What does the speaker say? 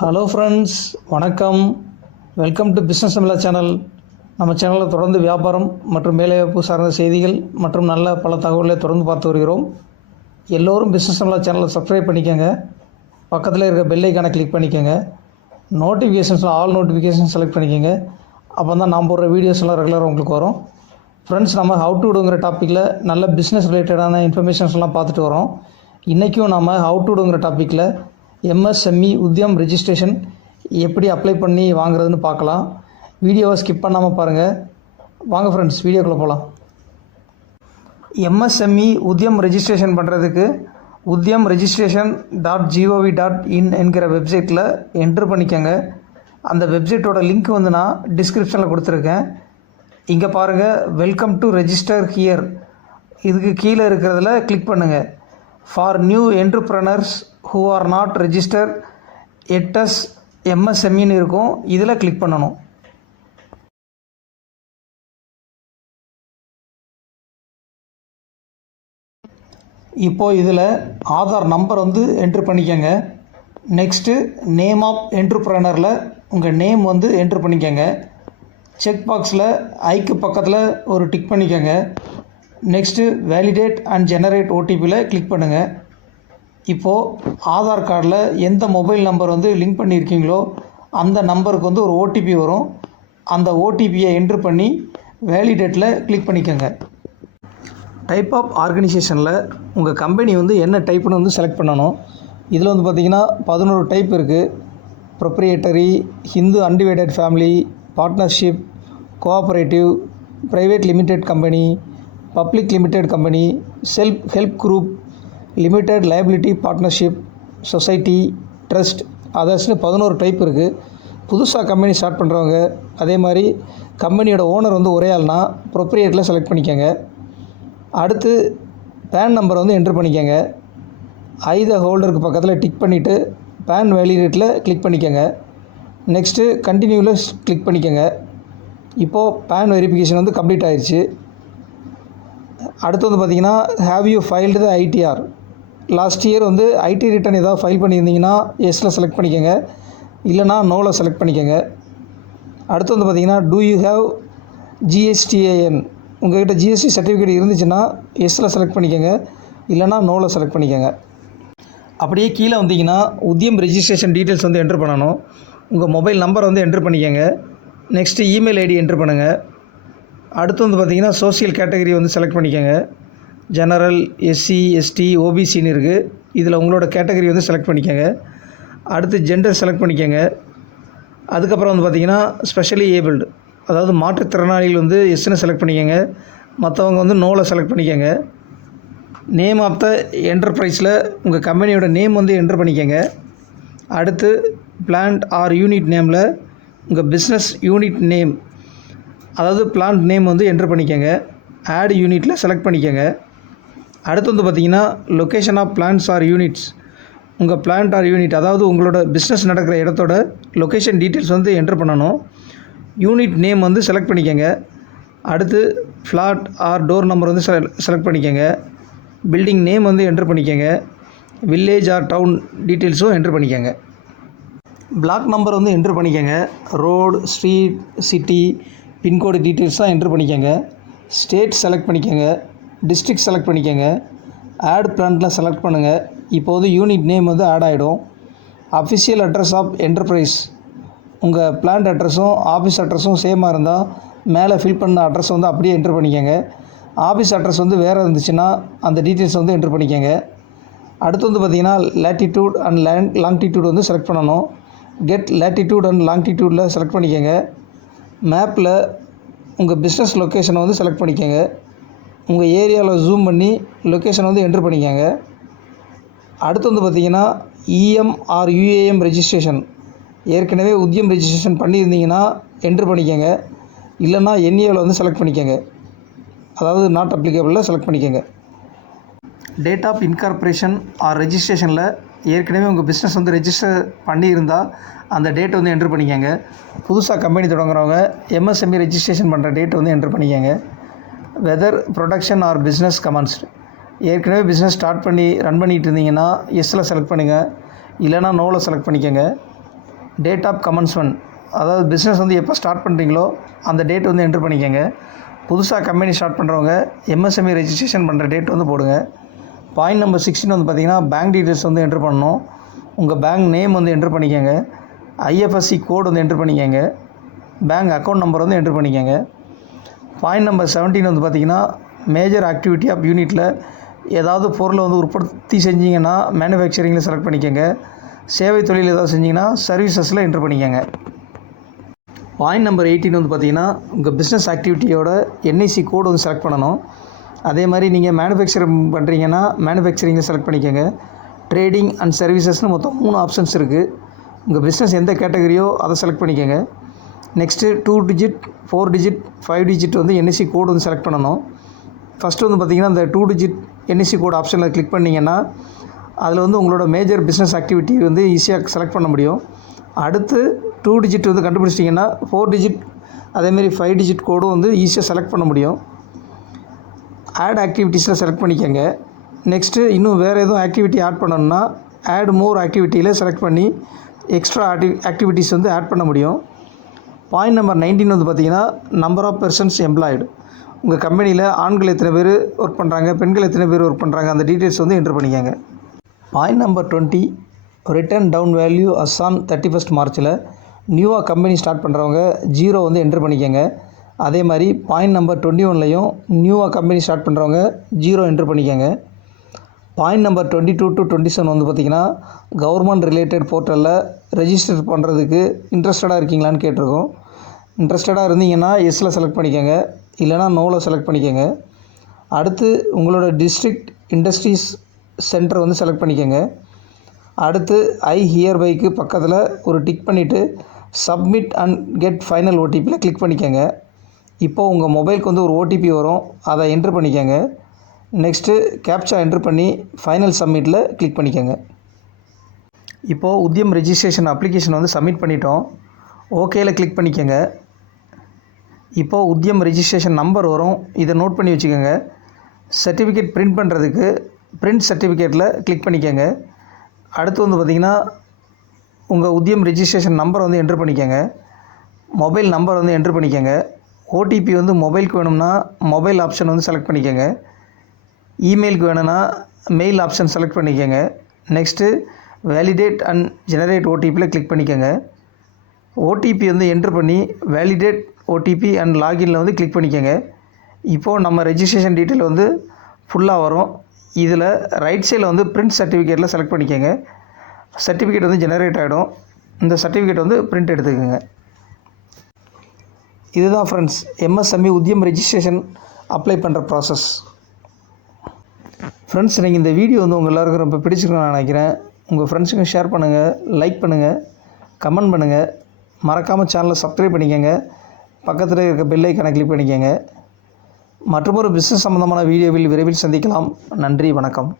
Hello friends, வணக்கம். Welcome to business Tamizha channel. நம்ம சேனலில் தொடர்ந்து வியாபாரம் மற்றும் வேலைவாய்ப்பு சார்ந்த செய்திகள் மற்றும் நல்ல பல தகவல்களை தொடர்ந்து பார்த்து வருகிறோம். எல்லோரும் பிஸ்னஸ் தமிழா சேனலை சப்ஸ்கிரைப் பண்ணிக்கோங்க. பக்கத்தில் இருக்க பெல் ஐக்கானை கிளிக் பண்ணிக்கோங்க. நோட்டிஃபிகேஷன்ஸில் ஆல் நோட்டிஃபிகேஷன் செலக்ட் பண்ணிக்கோங்க. அப்போ தான் நான் போடுற வீடியோஸ் எல்லாம் ரெகுலராக உங்களுக்கு வரும். ஃப்ரெண்ட்ஸ், நம்ம ஹவு டு டூங்கிற டாப்பிக்கில் நல்ல பிஸ்னஸ் ரிலேட்டடான இன்ஃபர்மேஷன்ஸ்லாம் பார்த்துட்டு வரோம். இன்றைக்கும் நம்ம ஹவு டு டூங்கிற டாப்பிக்கில் எம்எஸ்எம்இ உத்யம் ரெஜிஸ்ட்ரேஷன் எப்படி அப்ளை பண்ணி வாங்குறதுன்னு பார்க்கலாம். வீடியோவை ஸ்கிப் பண்ணாமல் பாருங்கள். வாங்க ஃப்ரெண்ட்ஸ், வீடியோக்குள்ளே போகலாம். எம்எஸ்எம்இ உத்யம் ரெஜிஸ்ட்ரேஷன் பண்ணுறதுக்கு உத்யம் ரெஜிஸ்ட்ரேஷன் .gov.in என்கிற வெப்சைட்டில் என்ட்ரு பண்ணிக்கோங்க. அந்த வெப்சைட்டோட லிங்க் வந்து நான் டிஸ்கிரிப்ஷனில் கொடுத்துருக்கேன். இங்கே பாருங்கள், வெல்கம் டு ரெஜிஸ்டர் ஹியர். இதுக்கு கீழே இருக்கிறதுல கிளிக் பண்ணுங்கள். For new entrepreneurs who are not registered yet as MSMEன்னு இருக்கும். இதில் கிளிக் பண்ணணும். இப்போது இதில் ஆதார் நம்பர் வந்து என்ட்ரு பண்ணிக்கோங்க. நெக்ஸ்ட்டு நேம் ஆஃப் என்டர்பிரனரில் உங்கள் நேம் வந்து என்ட்ரு பண்ணிக்கோங்க. செக் பாக்ஸில் ஐக்கு பக்கத்தில் ஒரு டிக் பண்ணிக்கோங்க. நெக்ஸ்ட்டு வேலிடேட் அண்ட் ஜெனரேட் ஓடிபியில் கிளிக் பண்ணுங்கள். இப்போது ஆதார் கார்டில் எந்த மொபைல் நம்பர் வந்து லிங்க் பண்ணியிருக்கீங்களோ அந்த நம்பருக்கு வந்து ஒரு ஓடிபி வரும். அந்த ஓடிபியை என்ட்ரு பண்ணி வேலிடேட்டில் கிளிக் பண்ணிக்கோங்க. டைப் ஆஃப் ஆர்கனைசேஷனில் உங்கள் கம்பெனி வந்து என்ன டைப்புன்னு வந்து செலக்ட் பண்ணணும். இதில் வந்து பார்த்திங்கன்னா 11 டைப் இருக்குது. Proprietary, Hindu undivided family, partnership, cooperative, private limited company, public limited company, self help group, limited liability partnership, society, trust, அதர்ஸ்னு 11 டைப் இருக்குது. புதுசாக கம்பெனி ஸ்டார்ட் பண்ணுறவங்க, அதே மாதிரி கம்பெனியோட ஓனர் வந்து ஒரே ஆள்னா ப்ரொப்ரியேட்டில் செலக்ட் பண்ணிக்கோங்க. அடுத்து பேன் நம்பர் வந்து என்ட்ரு பண்ணிக்கோங்க. ஐத ஹோல்டருக்கு பக்கத்தில் டிக் பண்ணிவிட்டு பேன் வேலிடேட்டில் கிளிக் பண்ணிக்கோங்க. நெக்ஸ்ட்டு கண்டினியூவில் கிளிக் பண்ணிக்கோங்க. இப்போது பேன் வெரிஃபிகேஷன் வந்து கம்ப்ளீட் ஆயிடுச்சு. அடுத்து வந்து பார்த்திங்கன்னா have you filed the ITR. Last year வந்து ஐடி ரிட்டர்ன் ஏதாவது ஃபைல் பண்ணியிருந்தீங்கன்னா எஸ்ஸில் செலக்ட் பண்ணிக்கோங்க, இல்லைனா நோவில் செலக்ட் பண்ணிக்கோங்க. அடுத்து வந்து பார்த்திங்கன்னா டூ யூ ஹேவ் ஜிஎஸ்டிஏஎன். உங்கள்கிட்ட ஜிஎஸ்டி சர்டிஃபிகேட் இருந்துச்சுன்னா எஸ்ஸில் செலக்ட் பண்ணிக்கோங்க, இல்லைனா நோவில் செலக்ட் பண்ணிக்கோங்க. அப்படியே கீழே வந்தீங்கன்னா உத்யம் ரெஜிஸ்ட்ரேஷன் டீட்டெயில்ஸ் வந்து என்ட்ரு பண்ணணும். உங்கள் மொபைல் நம்பர் வந்து என்ட்ரு பண்ணிக்கோங்க. நெக்ஸ்ட்டு இமெயில் ஐடி என்ட்ரு பண்ணுங்கள். அடுத்து வந்து பார்த்திங்கன்னா சோசியல் கேட்டகரி வந்து செலக்ட் பண்ணிக்கோங்க. ஜெனரல், எஸ்சி, எஸ்டி, ஓபிசின்னு இருக்குது. இதில் உங்களோட கேட்டகரி வந்து செலக்ட் பண்ணிக்கோங்க. அடுத்து ஜெண்டர் செலக்ட் பண்ணிக்கோங்க. அதுக்கப்புறம் வந்து பார்த்திங்கன்னா ஸ்பெஷலி ஏபிள்டு, அதாவது மாற்றுத்திறனாளிகள் வந்து எஸ்ன்னு செலக்ட் பண்ணிக்கோங்க, மற்றவங்க வந்து நோவில் செலக்ட் பண்ணிக்கோங்க. நேம் ஆஃப் த என்டர்பிரைஸில் உங்கள் கம்பெனியோட நேம் வந்து என்ட்ரு பண்ணிக்கோங்க. அடுத்து பிளான்ட் ஆர் யூனிட் நேமில் உங்கள் பிஸ்னஸ் யூனிட் நேம், அதாவது பிளான்ட் நேம் வந்து என்ட்ரு பண்ணிக்கோங்க. ஆட் யூனிட்டில் செலக்ட் பண்ணிக்கோங்க. அடுத்து வந்து பார்த்திங்கன்னா location of plants or units, உங்கள் பிளான்ட் ஆர் யூனிட், அதாவது உங்களோட பிஸ்னஸ் நடக்கிற இடத்தோட லொக்கேஷன் டீட்டெயில்ஸ் வந்து என்ட்ரு பண்ணணும். யூனிட் நேம் வந்து செலக்ட் பண்ணிக்கோங்க. அடுத்து ஃப்ளாட் ஆர் டோர் நம்பர் வந்து செலக்ட் பண்ணிக்கோங்க. பில்டிங் நேம் வந்து என்ட்ரு பண்ணிக்கோங்க. வில்லேஜ் ஆர் டவுன் டீட்டெயில்ஸும் என்ட்ரு பண்ணிக்கோங்க. பிளாக் நம்பர் வந்து என்ட்ரு பண்ணிக்கோங்க. Road, street, city, pincode டீட்டெயில்ஸாக enter பண்ணிக்கோங்க. ஸ்டேட் செலக்ட் பண்ணிக்கோங்க. டிஸ்ட்ரிக்ட் செலக்ட் பண்ணிக்கோங்க. ஆட் பிளான்ட்டில் செலக்ட் பண்ணுங்கள். இப்போது யூனிட் நேம் வந்து ஆட் ஆகிடும். அஃபிஷியல் அட்ரஸ் ஆஃப் என்டர்பிரைஸ், உங்கள் பிளான்ட் அட்ரஸும் ஆஃபீஸ் அட்ரஸும் சேமாக இருந்தால் மேலே ஃபில் பண்ண அட்ரஸ் வந்து அப்படியே என்ட்ரு பண்ணிக்கோங்க. ஆஃபீஸ் அட்ரஸ் வந்து வேறு இருந்துச்சுன்னா அந்த டீட்டெயில்ஸ் வந்து என்ட்ரு பண்ணிக்கோங்க. அடுத்து வந்து பார்த்திங்கன்னா லேட்டிடியூட் அண்ட் லாங்கிடியூட் வந்து செலக்ட் பண்ணணும். கெட் லேட்டிடியூட் அண்ட் லாங்கிடியூடில் செலக்ட் பண்ணிக்கோங்க. மேப்பில் உங்கள் பிஸ்னஸ் லொக்கேஷனை வந்து செலக்ட் பண்ணிக்கோங்க. உங்கள் ஏரியாவில் ஜூம் பண்ணி லொக்கேஷன் வந்து என்ட்ரு பண்ணிக்கோங்க. அடுத்து வந்து பார்த்திங்கன்னா இஎம் ஆர் யூஏஎம் ரெஜிஸ்ட்ரேஷன், ஏற்கனவே உத்யம் ரெஜிஸ்ட்ரேஷன் பண்ணியிருந்தீங்கன்னா என்ட்ரு பண்ணிக்கோங்க, இல்லைன்னா என்ஏவில் வந்து செலக்ட் பண்ணிக்கோங்க, அதாவது நாட் அப்ளிகபிளில் செலக்ட் பண்ணிக்கோங்க. டேட் ஆஃப் இன்கார்பரேஷன் ஆர் ரெஜிஸ்ட்ரேஷனில் ஏற்கனவே உங்கள் பிஸ்னஸ் வந்து ரெஜிஸ்டர் பண்ணியிருந்தால் அந்த டேட் வந்து என்ட்ரு பண்ணிக்கோங்க. புதுசாக கம்பெனி தொடங்குறவங்க எம்எஸ்எம்இ ரெஜிஸ்ட்ரேஷன் பண்ணுற டேட் வந்து என்ட்ரு பண்ணிக்கோங்க. Whether production or business commenced, ஏற்கனவே பிஸ்னஸ் ஸ்டார்ட் பண்ணி ரன் பண்ணிகிட்டு இருந்தீங்கன்னா எஸ்ஸில் செலக்ட் பண்ணுங்கள், இல்லைனா நோவில் செலக்ட் பண்ணிக்கோங்க. டேட் ஆஃப் கமன்ஸ்மெண்ட், அதாவது பிஸ்னஸ் வந்து எப்போ ஸ்டார்ட் பண்ணுறீங்களோ அந்த டேட் வந்து என்ட்ரு பண்ணிக்கோங்க. புதுசாக கம்பெனி ஸ்டார்ட் பண்ணுறவங்க எம்எஸ்எம்இ ரெஜிஸ்ட்ரேஷன் பண்ணுற டேட் வந்து போடுங்க. பாயிண்ட் நம்பர் 16 வந்து பார்த்திங்கன்னா பேங்க் டீட்டெயில்ஸ் வந்து என்ட்ரு பண்ணணும். உங்கள் பேங்க் நேம் வந்து என்ட்ரு பண்ணிக்கோங்க. ஐஎஃப்எஸ்சி கோடு வந்து என்ட்ரு பண்ணிக்கோங்க. பேங்க் அக்கௌண்ட் நம்பர் வந்து என்ட்ரு பண்ணிக்கோங்க. பாயிண்ட் நம்பர் 17 வந்து பார்த்திங்கன்னா மேஜர் ஆக்டிவிட்டி ஆஃப் யூனிட்டில் ஏதாவது பொருளை வந்து உற்பத்தி செஞ்சிங்கன்னா மேனுஃபேக்சரிங்கில் செலக்ட் பண்ணிக்கோங்க. சேவை தொழில் ஏதாவது செஞ்சிங்கன்னா சர்வீசஸில் என்ட்ரு பண்ணிக்கோங்க. பாயிண்ட் நம்பர் 18 வந்து பார்த்திங்கன்னா உங்கள் பிஸ்னஸ் ஆக்டிவிட்டியோட என்ஐசி கோடு வந்து செலக்ட் பண்ணணும். அதே மாதிரி நீங்கள் மேனுஃபேக்சரிங் பண்ணுறீங்கன்னா மேனுஃபேக்சரிங்கில் செலக்ட் பண்ணிக்கோங்க. ட்ரேடிங் அண்ட் சர்வீசஸ்னு மொத்தம் 3 ஆப்ஷன்ஸ் இருக்குது. உங்கள் பிஸ்னஸ் எந்த கேட்டகரியோ அதை செலக்ட் பண்ணிக்கோங்க. நெக்ஸ்ட்டு 2 டிஜிட் 4 டிஜிட் 5 டிஜிட் வந்து என்ஐசி கோடு வந்து செலக்ட் பண்ணணும். ஃபஸ்ட்டு வந்து பார்த்திங்கன்னா இந்த 2 டிஜிட் என்ஐசி கோடு ஆப்ஷனில் கிளிக் பண்ணிங்கன்னா அதில் வந்து உங்களோட மேஜர் பிஸ்னஸ் ஆக்டிவிட்டி வந்து ஈஸியாக செலக்ட் பண்ண முடியும். அடுத்து 2 டிஜிட் வந்து கண்டுபிடிச்சிட்டிங்கன்னா 4 டிஜிட் அதேமாரி 5 டிஜிட் கோடும் வந்து ஈஸியாக செலக்ட் பண்ண முடியும். ஆட் ஆக்டிவிட்டீஸில் செலக்ட் பண்ணிக்கோங்க. நெக்ஸ்ட்டு இன்னும் வேறு எதுவும் ஆக்டிவிட்டி ஆட் பண்ணணும்னா ஆட் மோர் ஆக்டிவிட்டியில் செலக்ட் பண்ணி எக்ஸ்ட்ரா ஆக்டிவிட்டீஸ் வந்து ஆட் பண்ண முடியும். பாயிண்ட் நம்பர் 19 வந்து பார்த்திங்கன்னா நம்பர் ஆஃப் பெர்சன்ஸ் எம்ப்ளாய்டு, உங்கள் கம்பெனியில் ஆண்கள் எத்தனை பேர் ஒர்க் பண்ணுறாங்க, பெண்கள் எத்தனை பேர் ஒர்க் பண்ணுறாங்க, அந்த டீட்டெயில்ஸ் வந்து என்ட்ரு பண்ணிக்கோங்க. Point number 20 written down value as on 31 மார்ச்சில் நியூவாக கம்பெனி ஸ்டார்ட் பண்ணுறவங்க 0 வந்து என்ட்ரு பண்ணிக்கோங்க. அதே மாதிரி பாயிண்ட் நம்பர் 21லையும் நியூவாக கம்பெனி ஸ்டார்ட் பண்ணுறவங்க 0 என்ட்ரு பண்ணிக்கோங்க. பாயிண்ட் நம்பர் 22 to 27 வந்து பார்த்திங்கன்னா கவர்மெண்ட் ரிலேட்டட் போர்ட்டலில் ரெஜிஸ்டர் பண்ணுறதுக்கு இன்ட்ரெஸ்டடாக இருக்கீங்களான்னு கேட்டிருக்கோம். இன்ட்ரெஸ்டடாக இருந்தீங்கன்னா எஸ்ஸில் செலக்ட் பண்ணிக்கோங்க, இல்லைனா நோவில் செலக்ட் பண்ணிக்கோங்க. அடுத்து உங்களோட டிஸ்ட்ரிக்ட் இண்டஸ்ட்ரீஸ் சென்டர் வந்து செலக்ட் பண்ணிக்கோங்க. அடுத்து ஐ ஹியர் பைக்கு பக்கத்தில் ஒரு டிக் பண்ணிவிட்டு சப்மிட் அண்ட் கெட் ஃபைனல் ஓடிபியில் கிளிக் பண்ணிக்கோங்க. இப்போது உங்கள் மொபைலுக்கு வந்து ஒரு ஓடிபி வரும், அதை என்ட்ரு பண்ணிக்கோங்க. நெக்ஸ்ட்டு கேப்சா என்ட்ரு பண்ணி ஃபைனல் சப்மிட்டில் கிளிக் பண்ணிக்கோங்க. இப்போது உத்யம் ரெஜிஸ்ட்ரேஷன் அப்ளிகேஷன் வந்து சப்மிட் பண்ணிட்டோம். ஓகேயில் கிளிக் பண்ணிக்கோங்க. இப்போது உத்யம் ரெஜிஸ்ட்ரேஷன் நம்பர் வரும், இதை நோட் பண்ணி வச்சுக்கோங்க. சர்டிஃபிகேட் பிரிண்ட் பண்ணுறதுக்கு பிரிண்ட் சர்டிஃபிகேட்டில் கிளிக் பண்ணிக்கோங்க. அடுத்து வந்து பார்த்திங்கன்னா உங்கள் உத்யம் ரெஜிஸ்ட்ரேஷன் நம்பர் வந்து என்ட்ரு பண்ணிக்கோங்க. மொபைல் நம்பர் வந்து என்ட்ரு பண்ணிக்கோங்க. ஓடிபி வந்து மொபைலுக்கு வேணும்னா மொபைல் ஆப்ஷன் வந்து செலக்ட் பண்ணிக்கோங்க. இமெயிலுக்கு வேணும்னா மெயில் ஆப்ஷன் செலக்ட் பண்ணிக்கோங்க. நெக்ஸ்ட்டு வேலிடேட் அண்ட் ஜெனரேட் ஓடிபியில் கிளிக் பண்ணிக்கோங்க. ஓடிபி வந்து என்ட்ரு பண்ணி வேலிடேட் ஓடிபி அண்ட் லாகினில் வந்து கிளிக் பண்ணிக்கோங்க. இப்போது நம்ம ரெஜிஸ்ட்ரேஷன் டீட்டெயில் வந்து ஃபுல்லாக வரும். இதில் ரைட் சைடில் வந்து பிரிண்ட் சர்டிஃபிகேட்டில் செலக்ட் பண்ணிக்கோங்க. சர்டிஃபிகேட் வந்து ஜெனரேட் ஆகிடும். இந்த சர்டிஃபிகேட் வந்து பிரிண்ட் எடுத்துக்கோங்க. இதுதான் ஃப்ரெண்ட்ஸ் எம்எஸ்எம்இ உத்யம் ரெஜிஸ்ட்ரேஷன் அப்ளை பண்ணுற ப்ராசஸ். ஃப்ரெண்ட்ஸ், நீங்கள் இந்த வீடியோ வந்து உங்கள் எல்லாருக்கும் ரொம்ப பிடிச்சிருக்குன்னு நான் நினைக்கிறேன். உங்கள் ஃப்ரெண்ட்ஸுக்கும் ஷேர் பண்ணுங்கள், லைக் பண்ணுங்கள், கமெண்ட் பண்ணுங்கள். மறக்காமல் சேனலை சப்ஸ்கிரைப் பண்ணிக்கோங்க. பக்கத்தில் இருக்க பெல் ஐக்கானை கிளிக் பண்ணிக்கோங்க. மற்றொரு பிஸ்னஸ் சம்பந்தமான வீடியோவில் விரைவில் சந்திக்கலாம். நன்றி, வணக்கம்.